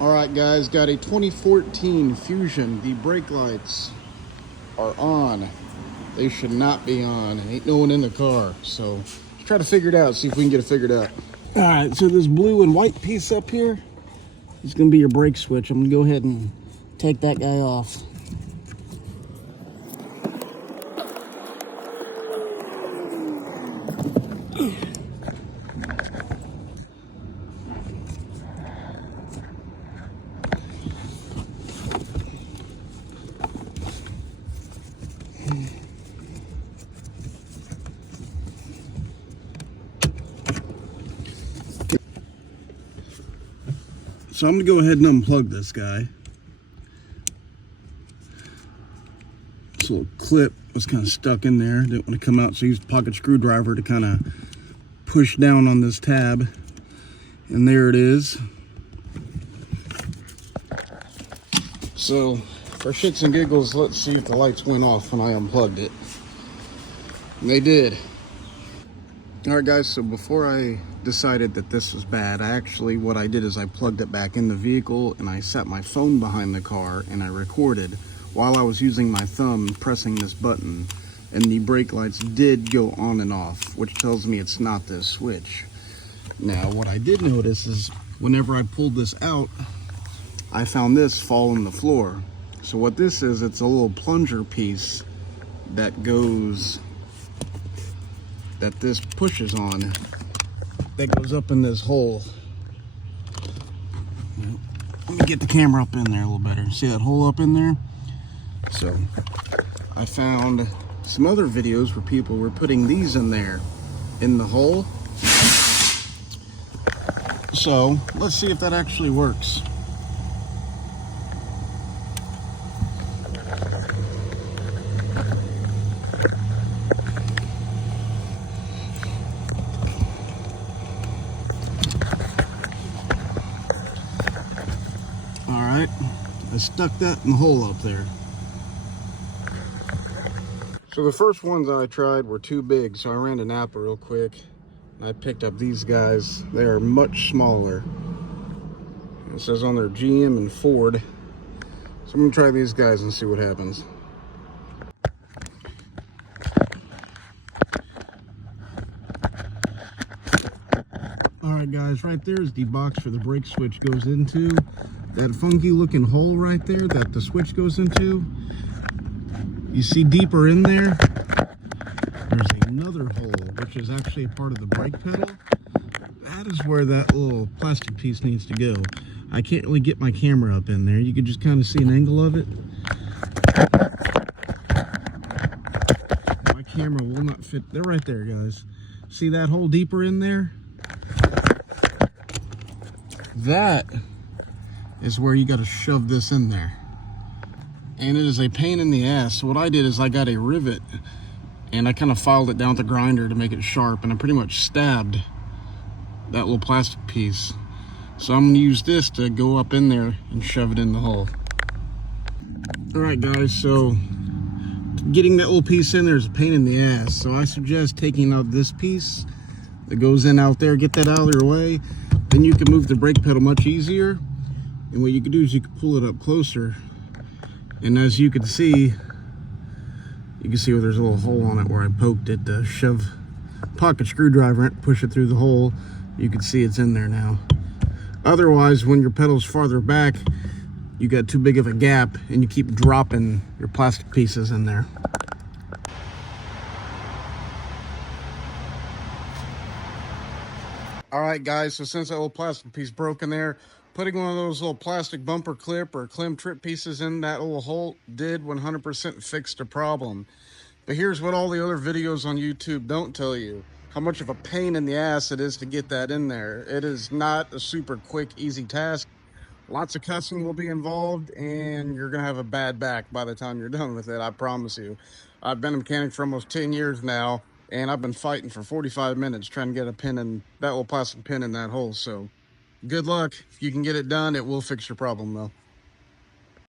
All right, guys, got a 2014 Fusion. The brake lights are on. They should not be on. Ain't no one in the car. So let's try to figure it out, see if we can get it figured out. All right, so this blue and white piece up here is gonna be your brake switch. I'm gonna go ahead and take that guy off. So I'm gonna go ahead and unplug this guy. This little clip was kind of stuck in there, didn't want to come out, so I used a pocket screwdriver to kind of push down on this tab, and there it is. So for shits and giggles, let's see if the lights went off when I unplugged it. And they did. All right, guys, so before I decided that this was bad, what I did is I plugged it back in the vehicle and I set my phone behind the car and I recorded while I was using my thumb pressing this button, and the brake lights did go on and off, which tells me it's not this switch. Now, what I did notice is whenever I pulled this out, I found this fall on the floor. So what this is, it's a little plunger piece that this pushes on, that goes up in this hole. Let me get the camera up in there a little better. See that hole up in there? So I found some other videos where people were putting these in there, in the hole. So let's see if that actually works. All right, I stuck that in the hole up there. So the first ones I tried were too big, so I ran to Napa real quick and I picked up these guys. They are much smaller. It says on their GM and Ford. So I'm gonna try these guys and see what happens. All right, guys, right there is the box for the brake switch goes into. That funky looking hole right there that the switch goes into. You see deeper in there, there's another hole, which is actually a part of the brake pedal. That is where that little plastic piece needs to go. I can't really get my camera up in there. You can just kind of see an angle of it. My camera will not fit. They're right there, guys. See that hole deeper in there? That is where you got to shove this in there. And it is a pain in the ass. So what I did is I got a rivet and I kind of filed it down with the grinder to make it sharp, and I pretty much stabbed that little plastic piece. So I'm gonna use this to go up in there and shove it in the hole. All right, guys, so getting that little piece in there is a pain in the ass. So I suggest taking out this piece that goes in out there, get that out of your way. Then you can move the brake pedal much easier. And what you can do is you can pull it up closer. And as you can see where there's a little hole on it where I poked it to shove pocket screwdriver in, push it through the hole. You can see it's in there now. Otherwise, when your pedal's farther back, you got too big of a gap and you keep dropping your plastic pieces in there. All right, guys, so since that little plastic piece broke in there, putting one of those little plastic bumper clip or clim trip pieces in that little hole did 100% fix the problem. But here's what all the other videos on YouTube don't tell you: how much of a pain in the ass it is to get that in there. It is not a super quick, easy task. Lots of cussing will be involved, and you're gonna have a bad back by the time you're done with it, I promise you. I've been a mechanic for almost 10 years now, and I've been fighting for 45 minutes trying to get a pin in that little plastic pin in that hole. So good luck. If you can get it done, it will fix your problem though.